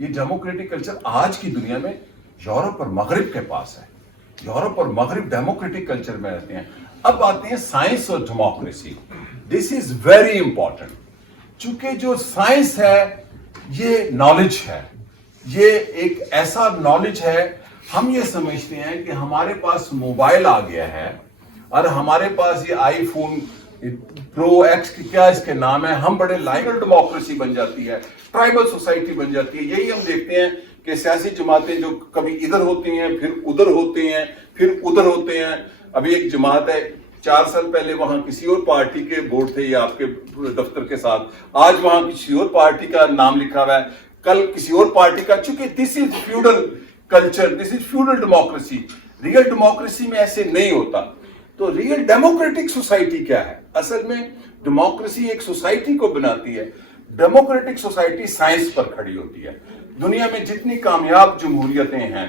یہ democratic culture آج کی دنیا میں یورپ اور مغرب کے پاس ہے. یورپ اور مغرب ڈیموکریٹک کلچر میں رہتے ہیں. اب آتے ہیں سائنس اور democracy. This is very important. چونکہ جو سائنس ہے یہ نالج ہے, یہ ایک ایسا نالج ہے. ہم یہ سمجھتے ہیں کہ ہمارے پاس موبائل آ گیا ہے اور ہمارے پاس یہ آئی فون پرو ایکس کی کیا اس کے نام ہے, ہم بڑے لائبل ڈیموکریسی بن جاتی ہے, ٹرائبل سوسائٹی بن جاتی ہے. یہی ہم دیکھتے ہیں کہ سیاسی جماعتیں جو کبھی ادھر ہوتی ہیں پھر ادھر ہوتے ہیں پھر ادھر ہوتے ہیں. ابھی ایک جماعت ہے 4 سال پہلے وہاں کسی اور پارٹی کے بورڈ تھے یا آپ کے دفتر کے ساتھ, آج وہاں کسی اور پارٹی کا نام لکھا ہوا ہے, کل کسی اور پارٹی کا. چونکہ دس از فیوڈل کلچر, دس از فیوڈل ڈیموکریسی. ریئل ڈیموکریسی میں ایسے نہیں ہوتا. تو ریئل ڈیموکریٹک سوسائٹی کیا ہے؟ اصل میں ڈیموکریسی ایک سوسائٹی کو بناتی ہے. ڈیموکریٹک سوسائٹی سائنس پر کھڑی ہوتی ہے. دنیا میں جتنی کامیاب جمہوریتیں ہیں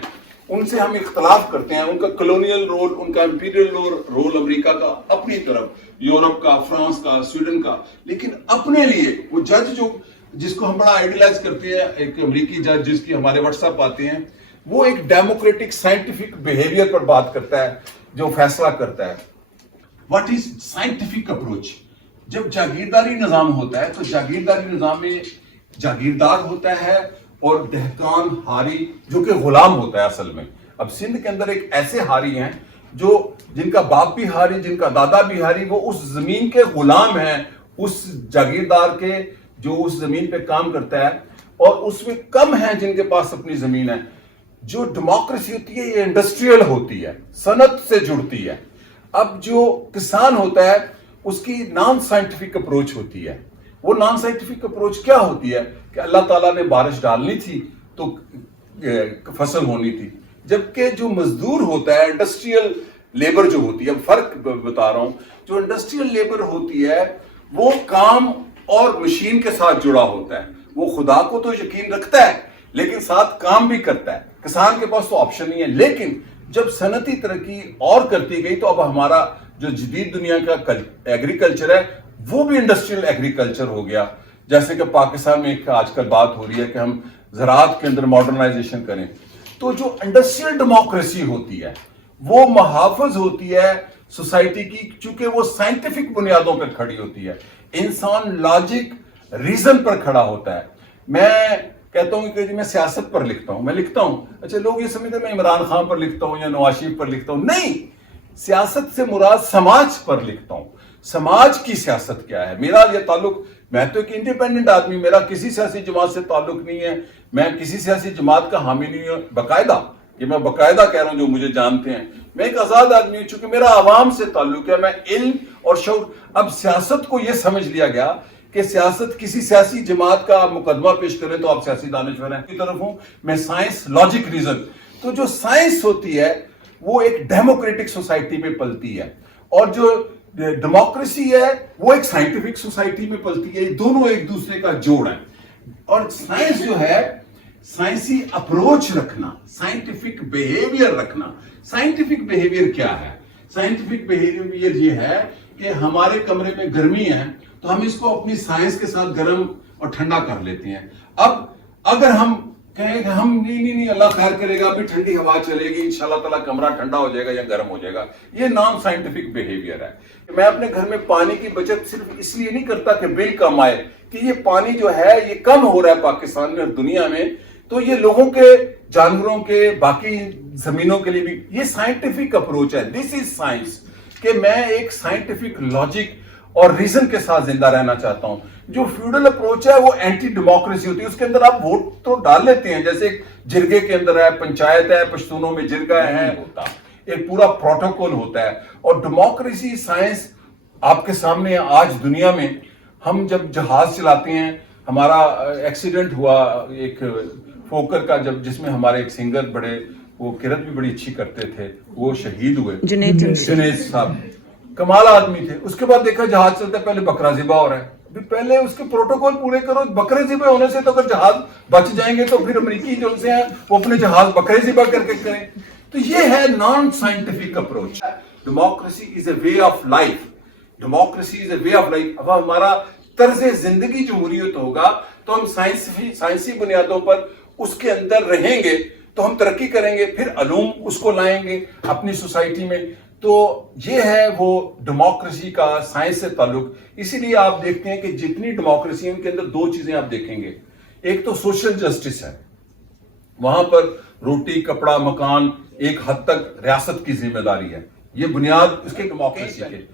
ان سے ہم اختلاف کرتے ہیں, ان کا کلونیل رول, ان کا امپیریل رول امریکہ کا اپنی طرف, یورپ کا, فرانس کا, سویڈن کا, لیکن اپنے لیے وہ جج جو جس کو ہم بڑا آئیڈیلائز کرتے ہیں, ایک امریکی جج جس کی ہمارے واٹس ایپ آتے ہیں, وہ ایک ڈیموکریٹک سائنٹیفک بیہیویئر پر بات کرتا ہے جو فیصلہ کرتا ہے. What is scientific approach? جب جاگیرداری نظام ہوتا ہے تو جاگیرداری نظام میں جاگیردار ہوتا ہے اور دہقان ہاری جو کہ غلام ہوتا ہے. اصل میں اب سندھ کے اندر ایک ایسے ہاری ہیں جو جن کا باپ بھی ہاری, جن کا دادا بھی ہاری, وہ اس زمین کے غلام ہیں, اس جاگیردار کے جو اس زمین پہ کام کرتا ہے, اور اس میں کم ہیں جن کے پاس اپنی زمین ہے. جو ڈیموکریسی ہوتی ہے یہ انڈسٹریل ہوتی ہے, صنعت سے جڑتی ہے. اب جو کسان ہوتا ہے اس کی نان سائنٹیفک اپروچ ہوتی ہے. وہ نان سائنٹیفک اپروچ کیا ہوتی ہے کہ اللہ تعالیٰ نے بارش ڈالنی تھی تو فصل ہونی تھی. جبکہ جو مزدور ہوتا ہے, انڈسٹریل لیبر جو ہوتی ہے, فرق بتا رہا ہوں, جو انڈسٹریل لیبر ہوتی ہے وہ کام اور مشین کے ساتھ جڑا ہوتا ہے. وہ خدا کو تو یقین رکھتا ہے لیکن ساتھ کام بھی کرتا ہے. کسان کے پاس تو آپشن نہیں ہے. لیکن جب صنعتی ترقی اور کرتی گئی تو اب ہمارا جو جدید دنیا کا ایگریکلچر ہے وہ بھی انڈسٹریل ایگریکلچر ہو گیا. جیسے کہ پاکستان میں ایک آج کل بات ہو رہی ہے کہ ہم زراعت کے اندر ماڈرنائزیشن کریں. تو جو انڈسٹریل ڈیموکریسی ہوتی ہے وہ محافظ ہوتی ہے سوسائٹی کی, چونکہ وہ سائنٹیفک بنیادوں پر کھڑی ہوتی ہے. انسان لاجک ریزن پر کھڑا ہوتا ہے. میں کہتا ہوں کہ میں سیاست پر لکھتا ہوں, میں لکھتا ہوں, اچھا لوگ یہ سمجھتے ہیں میں عمران خان پر لکھتا ہوں یا نواز شریف پر لکھتا ہوں. نہیں, سیاست سے مراد سماج پر لکھتا ہوں. سماج کی سیاست کیا ہے؟ میرا یہ تعلق, میں تو ایک انڈیپینڈنٹ آدمی, میرا کسی سیاسی جماعت سے تعلق نہیں ہے, میں کسی سیاسی جماعت کا حامی نہیں ہوں. باقاعدہ یہ میں باقاعدہ کہہ رہا ہوں, جو مجھے جانتے ہیں, میں ایک آزاد آدمی ہوں. چونکہ میرا عوام سے تعلق ہے, میں علم اور شعور. اب سیاست کو یہ سمجھ لیا گیا کہ سیاست کسی سیاسی جماعت کا مقدمہ پیش کریں تو آپ سیاسی دانشور ہیں. کی طرف ہوں میں سائنس, لاجک, ریزن. تو جو سائنس ہوتی ہے وہ ایک ڈیموکریٹک سوسائٹی میں پلتی ہے, اور جو ڈیموکریسی ہے وہ ایک سائنٹیفک سوسائٹی میں پلتی ہے. یہ دونوں ایک دوسرے کا جوڑ ہیں. اور سائنس جو ہے, سائنسی اپروچ رکھنا, سائنٹیفک بیہیویئر رکھنا. سائنٹیفک بیہیویئر کیا ہے؟ سائنٹیفک بیہیویئر یہ ہے کہ ہمارے کمرے میں گرمی ہے تو ہم اس کو اپنی سائنس کے ساتھ گرم اور ٹھنڈا کر لیتے ہیں. اب اگر ہم کہیں کہ ہم نہیں اللہ خیر کرے گا, ابھی ٹھنڈی ہوا چلے گی, انشاءاللہ تعالیٰ کمرہ ٹھنڈا ہو جائے گا یا گرم ہو جائے گا, یہ نان سائنٹیفک بیہیویئر ہے. میں اپنے گھر میں پانی کی بچت صرف اس لیے نہیں کرتا کہ بل کم آئے, کہ یہ پانی جو ہے یہ کم ہو رہا ہے پاکستان میں اور دنیا میں, تو یہ لوگوں کے, جانوروں کے, باقی زمینوں کے لیے بھی یہ سائنٹیفک اپروچ ہے. دس از سائنس, کہ میں ایک سائنٹیفک لاجک اور ریزن کے ساتھ زندہ رہنا چاہتا ہوں. جو فیوڈل اپروچ ہے وہ اینٹی ڈیموکریسی ہوتی ہے. اس کے اندر آپ ووٹ تو ڈال لیتے ہیں, جیسے ایک جرگے کے اندر ہے, پنچایت ہے, پشتونوں میں جرگہ ہے, ہوتا ایک پورا پروٹوکول ہوتا ہے. اور ڈیموکریسی سائنس آپ کے سامنے آج دنیا میں. ہم جب جہاز چلاتے ہیں, ہمارا ایکسیڈنٹ ہوا ایک فوکر کا, جس میں ہمارے ایک سنگر بڑے, وہ کرت بھی بڑی اچھی کرتے تھے, وہ شہید ہوئے, جنید صاحب, کمال آدمی تھے. اس کے بعد دیکھا جہاز چلتا ہے, پہلے بکرا ذبح ہو رہا ہے. پہلے اس کے پروٹوکول پورے کرو. بکرے ذبح ہونے سے تو اگر جہاز بچ جائیں گے تو پھر امریکی جو سے ہیں وہ اپنے جہاز بکرے ذبح کر کے کریں. تو یہ ہے non scientific approach. Democracy is a way of life. Democracy is a way of life. اب ہمارا طرز زندگی جمہوریت ہوگا تو ہم سائنسی بنیادوں پر اس کے اندر رہیں گے تو ہم ترقی کریں گے, پھر علوم اس کو لائیں گے اپنی سوسائٹی میں. تو یہ ہے وہ ڈیموکریسی کا سائنس سے تعلق. اسی لیے آپ دیکھتے ہیں کہ جتنی ڈیموکریسی ہے ان کے اندر دو چیزیں آپ دیکھیں گے. ایک تو سوشل جسٹس ہے, وہاں پر روٹی کپڑا مکان ایک حد تک ریاست کی ذمہ داری ہے, یہ بنیاد اس کے ڈیموکریسی کے.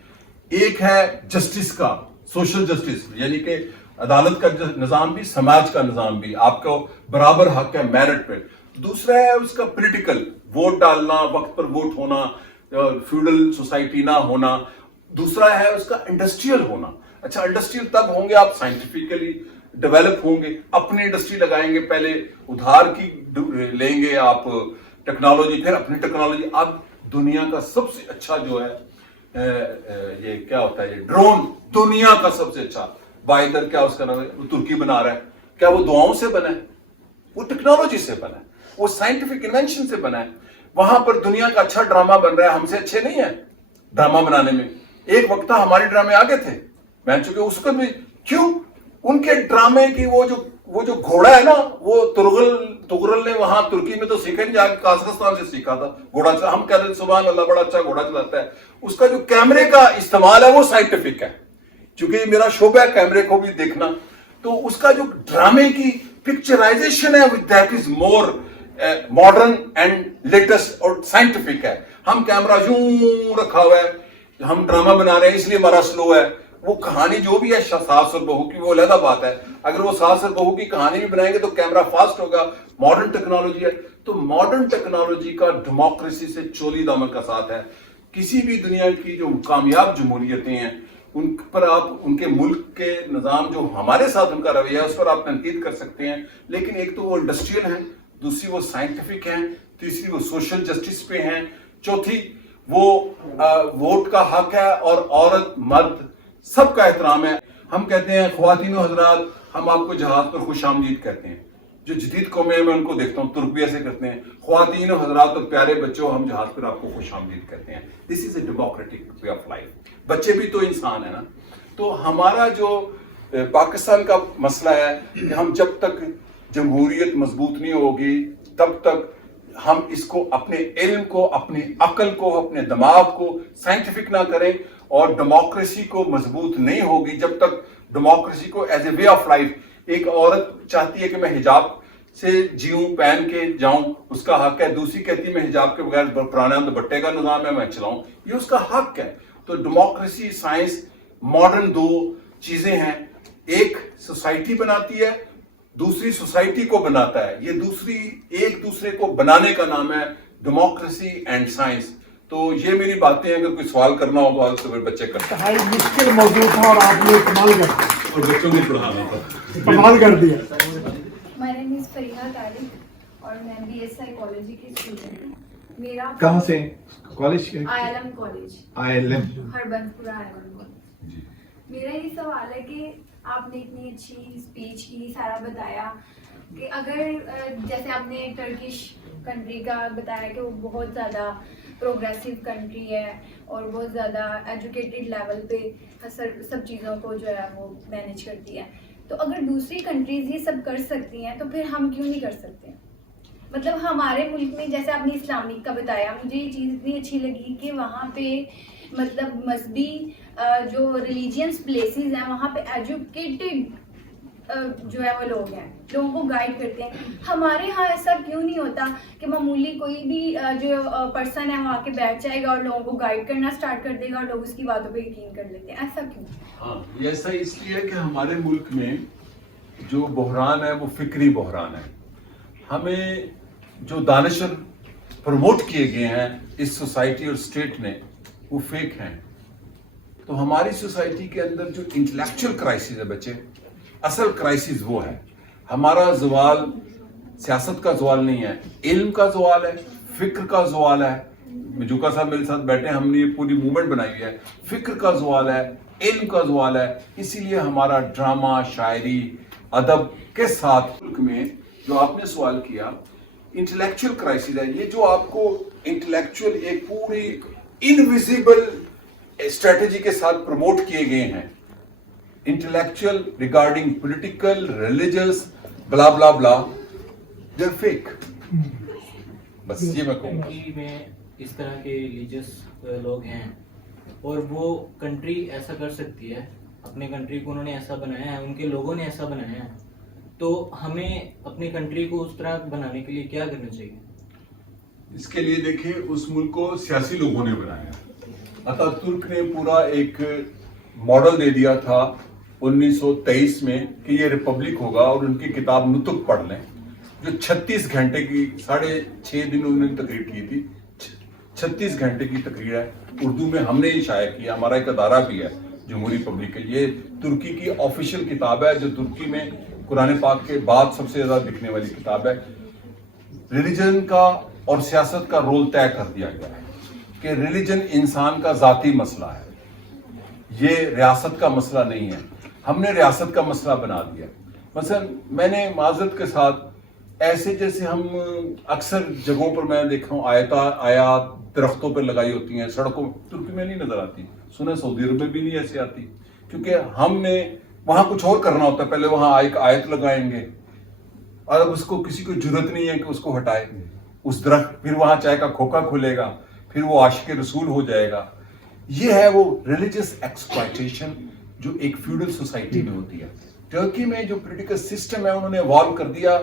ایک ہے جسٹس کا, سوشل جسٹس, یعنی کہ عدالت کا نظام بھی سماج کا نظام بھی, آپ کو برابر حق ہے میرٹ پہ. دوسرا ہے اس کا پولیٹیکل, ووٹ ڈالنا, وقت پر ووٹ ہونا, فیوڈل سوسائٹی نہ ہونا. دوسرا ہے اس کا انڈسٹریل ہونا. اچھا انڈسٹریل تب ہوں گے آپ سائنٹیفکلی ڈیولپ ہوں گے, اپنی انڈسٹری لگائیں گے, پہلے ادھار کی لیں گے آپ ٹیکنالوجی, پھر اپنی ٹیکنالوجی. اب دنیا کا سب سے اچھا جو ہے یہ کیا ہوتا ہے, یہ ڈرون دنیا کا سب سے اچھا بائدر, کیا اس کا نام ہے, وہ ترکی بنا رہا ہے. کیا وہ دعاؤں سے بنا ہے؟ وہ ٹیکنالوجی سے بنا ہے, وہ سائنٹیفک انوینشن سے بنا ہے. وہاں پر دنیا کا اچھا ڈرامہ بن رہا ہے, ہم سے اچھے نہیں ہیں ڈرامہ بنانے میں. ایک وقت تھا ہمارے ڈرامے آگے تھے, میں چونکہ اس کو بھی کیوں, ان کے ڈرامے کی وہ جو گھوڑا ہے نا, وہ تغرل نے وہاں ترکی میں تو سیکھا نہیں, جا کے قازقستان سے سیکھا تھا گھوڑا. ہم کہتے ہیں سبحان اللہ بڑا اچھا گھوڑا چلاتا ہے. اس کا جو کیمرے کا استعمال ہے وہ سائنٹیفک ہے, چونکہ یہ میرا شعبہ ہے کیمرے کو بھی دیکھنا. تو اس کا جو ڈرامے کی پکچرائزیشن ہے that is more modern and latest اور سائنٹیفک ہے. ہم کیمرہ یوں رکھا ہوا ہے, ہم ڈرامہ بنا رہے ہیں اس لیے ہمارا سلو ہے. وہ کہانی جو بھی ہے ساس اور بہو کی وہ علیحدہ بات ہے. اگر وہ ساس اور بہو کی کہانی بھی بنائیں گے تو کیمرہ فاسٹ ہوگا, ماڈرن ٹیکنالوجی ہے. تو ماڈرن ٹیکنالوجی کا ڈیموکریسی سے چولی دامن کا ساتھ ہے. کسی بھی دنیا کی جو کامیاب جمہوریتیں ہیں ان پر آپ ان کے ملک کے نظام جو ہمارے ساتھ ان کا رویہ ہے اس پر آپ تنقید کر سکتے ہیں, لیکن ایک تو وہ انڈسٹریل ہیں, دوسری وہ سائنٹیفک ہیں, تیسری وہ سوشل جسٹس پہ ہیں, چوتھی وہ ووٹ کا حق ہے اور عورت مرد سب کا احترام ہے. ہم کہتے ہیں خواتین و حضرات, ہم آپ کو جہاز پر خوش آمدید کہتے ہیں. جو جدید قومیں میں ان کو دیکھتا ہوں تربیہ سے کرتے ہیں, خواتین و حضرات اور پیارے بچوں, ہم جہاز پر آپ کو خوش آمدید کہتے ہیں. This is a democratic way of life. بچے بھی تو انسان ہے نا. تو ہمارا جو پاکستان کا مسئلہ ہے کہ ہم جب تک جمہوریت مضبوط نہیں ہوگی تب تک ہم اس کو اپنے علم کو, اپنی عقل کو, اپنے دماغ کو سائنٹیفک نہ کریں, اور ڈیموکریسی کو مضبوط نہیں ہوگی جب تک ڈیموکریسی کو as a way of life. ایک عورت چاہتی ہے کہ میں حجاب سے جیوں, پہن کے جاؤں, اس کا حق ہے. دوسری کہتی ہے میں حجاب کے بغیر پرانا دوپٹے کا نظام ہے میں چلاؤں, یہ اس کا حق ہے. تو ڈیموکریسی سائنس ماڈرن دو چیزیں ہیں, ایک سوسائٹی بناتی ہے, دوسری سوسائٹی کو بناتا ہے. یہ دوسری ایک دوسرے کو بنانے کا نام ہے ڈیموکریسی اینڈ سائنس. تو یہ میری باتیں ہیں, اگر کوئی سوال کرنا ہو تو آج تو پھر بچے کرتے ہیں. انتہائی مشکل موضوع تھا اور آپ نے کمال کر دیا, اور بچوں کو پڑھانا تھا, کمال کر دیا. My name is Fariha Tariq اور میں بی ایس سائیکالوجی کی اسٹوڈنٹ ہوں. میرا کہاں سے college? ILM college, ILM ہربنسپورہ ILM college. میرا یہ سوال ہے کہ آپ نے اتنی اچھی اسپیچ کی, سارا بتایا کہ اگر جیسے آپ نے ٹرکش کنٹری کا بتایا کہ وہ بہت زیادہ پروگریسو کنٹری ہے اور بہت زیادہ ایجوکیٹڈ لیول پہ سب چیزوں کو جو ہے وہ مینیج کرتی ہے, تو اگر دوسری کنٹریز یہ سب کر سکتی ہیں تو پھر ہم کیوں نہیں کر سکتے؟ مطلب ہمارے ملک میں جیسے آپ نے اسلامک کا بتایا, مجھے یہ چیز اتنی اچھی لگی کہ وہاں پہ مطلب مذہبی جو ریلیجینس پلیسز ہیں وہاں پہ ایجوکیٹڈ جو ہے وہ لوگ ہیں, لوگوں کو گائیڈ کرتے ہیں. ہمارے ہاں ایسا کیوں نہیں ہوتا کہ معمولی کوئی بھی جو پرسن ہے وہاں کے بیٹھ جائے گا اور لوگوں کو گائیڈ کرنا اسٹارٹ کر دے گا اور لوگ اس کی باتوں پہ یقین کر لیتے ہیں؟ ایسا کیوں؟ ہاں یہ ایسا اس لیے کہ ہمارے ملک میں جو بحران ہے وہ فکری بحران ہے. ہمیں جو دانشور پروموٹ کیے گئے ہیں اس سوسائٹی اور اسٹیٹ نے وہ فیک ہیں. تو ہماری سوسائٹی کے اندر جو انٹلیکچوئل کرائسس ہے بچے, اصل کرائسس وہ ہے. ہمارا زوال سیاست کا زوال نہیں ہے, علم کا زوال ہے, فکر کا زوال ہے. مجوکا صاحب میرے ساتھ بیٹھے, ہم نے یہ پوری موومنٹ بنائی ہوئی ہے. فکر کا زوال ہے, علم کا زوال ہے. اسی لیے ہمارا ڈرامہ, شاعری, ادب کے ساتھ ملک میں جو آپ نے سوال کیا انٹلیکچوئل کرائسس ہے. یہ جو آپ کو انٹلیکچوئل ایک پوری انویزیبل اسٹریٹجی کے ساتھ پروموٹ کیے گئے ہیں, انٹلیکچوئل ریگارڈنگ پولیٹیکل, ریلیجس, بلا بلا بلا, they're fake. بس یہ میں کہوں گا. کنٹری میں اس طرح کے ریلیجس لوگ ہیں اور وہ کنٹری ایسا کر سکتی ہے, اپنے کنٹری کو انہوں نے ایسا بنایا ہے, ان کے لوگوں نے ایسا بنایا ہے, تو ہمیں اپنی کنٹری کو اس طرح بنانے کے لیے کیا کرنا چاہیے؟ اس کے لیے دیکھیں اس ملک کو سیاسی لوگوں نے بنایا. اتا ترک نے پورا ایک ماڈل دے دیا تھا 1923 میں کہ یہ ریپبلک ہوگا, اور ان کی کتاب نطق پڑھ لیں جو 36 گھنٹے کی 6.5 دن انہوں نے تقریر کی تھی, 36 گھنٹے کی تقریر ہے, اردو میں ہم نے ہی شائع کیا, ہمارا ایک ادارہ بھی ہے جمہوری پبلک ہے. یہ ترکی کی آفیشیل کتاب ہے جو ترکی میں قرآن پاک کے بعد سب سے زیادہ بکنے والی کتاب ہے. ریلیجن کا اور سیاست کا رول طے کر دیا گیا ہے کہ ریلیجن انسان کا ذاتی مسئلہ ہے, یہ ریاست کا مسئلہ نہیں ہے. ہم نے ریاست کا مسئلہ بنا دیا. مثلا میں نے معذرت کے ساتھ ایسے جیسے ہم اکثر جگہوں پر میں دیکھا ہوں آیات درختوں پہ لگائی ہوتی ہیں, سڑکوں ترکی میں نہیں نظر آتی, سنا سعودی عرب میں بھی نہیں ایسے آتی, کیونکہ ہم نے وہاں کچھ اور کرنا ہوتا ہے. پہلے وہاں ایک آیت لگائیں گے اور اب اس کو کسی کو جرت نہیں ہے کہ اس کو ہٹائے اس درخت, پھر وہاں چائے کا کھوکا کھلے گا, پھر وہ عاشق رسول ہو جائے گا. یہ ہے وہ ریلیجس ایکسپلائٹیشن جو ایک فیوڈل سوسائٹی میں ہوتی ہے. ٹرکی میں جو پولیٹیکل سسٹم ہے انہوں نے ایوالو کر دیا,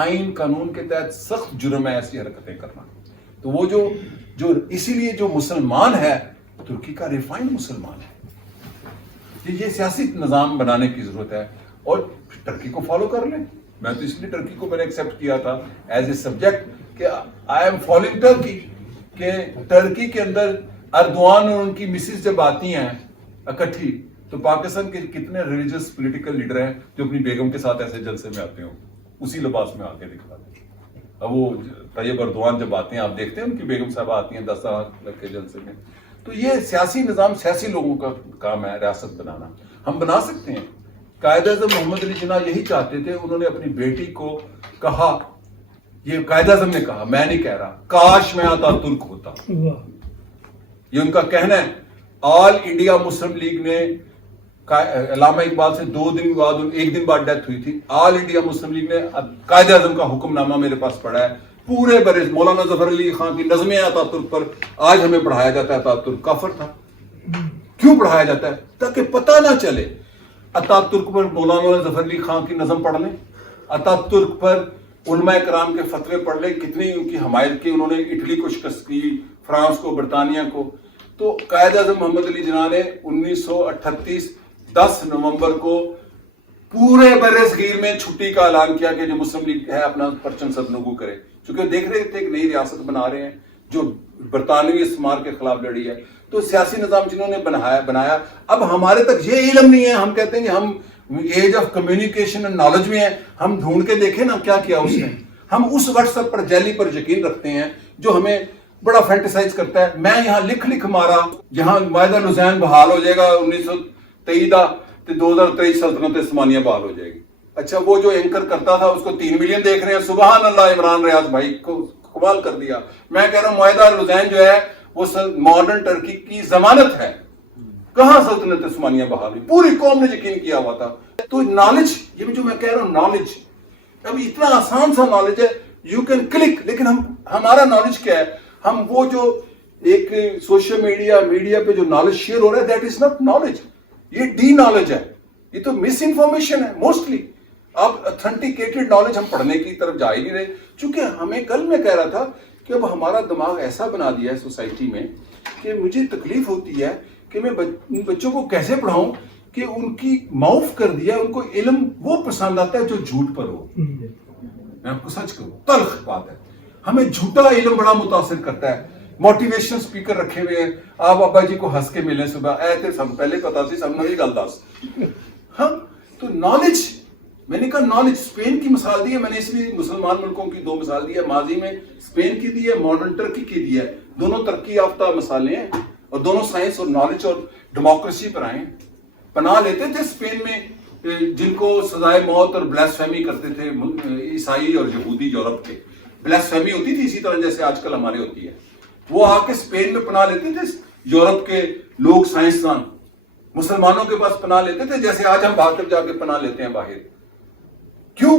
آئین قانون کے تحت سخت جرم ہے ایسی حرکتیں کرنا. تو وہ جو اسی لیے جو مسلمان ہے ترکی کا ریفائنڈ مسلمان ہے. یہ سیاسی نظام بنانے کی ضرورت ہے اور ٹرکی کو فالو کر لیں. میں تو اس لیے ٹرکی کو میں نے ایکسیپٹ کیا تھا ایز اے سبجیکٹ کہ آئی ایم فالوئنگ ٹرکی, کہ ٹرکی کے اندر اردوان اور ان کی مسز جب آتی ہیں اکٹھی تو پاکستان کے کتنے ریلیجس پولیٹیکل لیڈر ہیں جو اپنی بیگم کے ساتھ ایسے جلسے میں آتے ہوں, اسی لباس میں آ کے دکھاتے ہیں. اب وہ طیب اردوان جب آتے ہیں آپ دیکھتے ہیں ان کی بیگم صاحبہ آتی ہیں 10 لگ کے جلسے میں. تو یہ سیاسی نظام سیاسی لوگوں کا کام ہے ریاست بنانا. ہم بنا سکتے ہیں. قائد اعظم محمد علی جناح یہی چاہتے تھے, انہوں نے اپنی بیٹی کو کہا, یہ قائد اعظم نے کہا, میں نہیں کہہ رہا, کاش میں آتا ترک ہوتا. یہ ان کا کہنا ہے. آل انڈیا مسلم لیگ نے علامہ اقبال سے 2 دن بعد 1 دن بعد ڈیتھ ہوئی تھی, آل انڈیا مسلم لیگ نے قائد اعظم کا حکم نامہ میرے پاس پڑا ہے پورے برے, مولانا ظفر علی خان کی نظمیں آتا ترک پر آج ہمیں پڑھایا جاتا ہے. آتا ترک کافر تھا. کیوں پڑھایا جاتا ہے؟ تاکہ پتہ نہ چلے. آتا ترک پر مولانا ظفر علی خان کی نظم پڑھ لیں, آتا ترک پر علماء کرام کے فتوے پڑھ لیں, کتنی ان کی حمایت کی, انہوں نے اٹلی کو شکست کی, فرانس کو, برطانیہ کو. تو قائد اعظم محمد علی جناح نے 1938 10 نومبر کو پورے بر صغیر میں چھٹی کا اعلان کیا کہ جو مسلم لیگ ہے اپنا پرچم سرنگو کرے, چونکہ دیکھ رہے تھے کہ نئی ریاست بنا رہے ہیں جو برطانوی استعمار کے خلاف لڑی ہے. تو سیاسی نظام جنہوں نے بنایا. اب ہمارے تک یہ علم نہیں ہے, ہم کہتے ہیں کہ ہم age of communication and knowledge میں ہیں, ہم ڈھونڈ کے دیکھیں نا کیا کیا اس نے. ہم اس واٹس ایپ پر جیلی پر یقین رکھتے ہیں جو ہمیں بڑا فینٹیسائز کرتا ہے. میں یہاں لکھ مارا جہاں معاہدہ لوزین بحال ہو جائے گا 1923 تو 2023 سلطنت عثمانیہ بحال ہو جائے گی. اچھا وہ جو اینکر کرتا تھا اس کو 3 ملین دیکھ رہے ہیں, سبحان اللہ, عمران ریاض بھائی کو کمال کر دیا. میں کہہ رہا ہوں معاہدہ لوزین جو ہے وہ ماڈرن ٹرکی کی ضمانت ہے. کہاں سلطنت عثمانیہ بحال ہوئی؟ پوری قوم نے یقین کیا ہوا تھا. تو نالج, یہ جو میں کہہ رہا ہوں نالج, اب اتنا آسان سا نالج ہے, یو کین کلک. لیکن ہمارا نالج کیا ہے؟ ہم وہ جو ایک سوشل میڈیا پہ جو نالج شیئر ہو رہا ہے دیٹ از ناٹ نالج, یہ ڈی نالج ہے, یہ تو مس انفارمیشن ہے موسٹلی. اب اتھینٹیکیٹڈ نالج ہم پڑھنے کی طرف جا ہی نہیں رہے, چونکہ ہمیں کل میں کہہ رہا تھا کہ اب ہمارا دماغ ایسا بنا دیا ہے سوسائٹی میں کہ مجھے تکلیف ہوتی ہے کہ میں ان بچوں کو کیسے پڑھاؤں کہ ان کی معاف کر دیا, ان کو علم وہ پسند آتا ہے جو جھوٹ پر ہو. میں آپ کو سچ کہوں, تلخ بات ہے, ہمیں جھوٹا علم بڑا متاثر کرتا ہے. موٹیویشن سپیکر رکھے ہوئے ہیں, آپ ابا جی کو ہنس کے ملیں صبح, ایسے سب پہلے پتا سی سب نے گل دس. ہاں تو نالج, میں نے کہا نالج. اسپین کی مثال دی ہے میں نے, اس لیے مسلمان ملکوں کی 2 مثال دی ہے, ماضی میں اسپین کی دی ہے, ماڈرن ٹرکی کی دی ہے. دونوں ترقی یافتہ مثالیں ہیں اور دونوں سائنس اور نالج اور ڈیموکریسی پر آئیں. پناہ لیتے تھے اسپین میں جن کو سزائے موت اور بلیسفیمی کرتے تھے عیسائی اور یہودی یورپ کے. بلیسفیمی ہوتی تھی اسی طرح جیسے آج کل ہماری ہوتی ہے. وہ آ کے اسپین میں پناہ لیتے تھے. یورپ کے لوگ سائنسدان مسلمانوں کے پاس پناہ لیتے تھے جیسے آج ہم بھاگ کر جا کے پناہ لیتے ہیں باہر. کیوں؟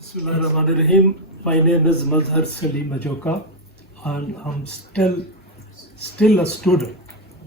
Bismillahirrahmanirrahim. My name is Mazhar Salim Ajoka and I'm still a student.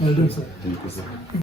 Well done, sir.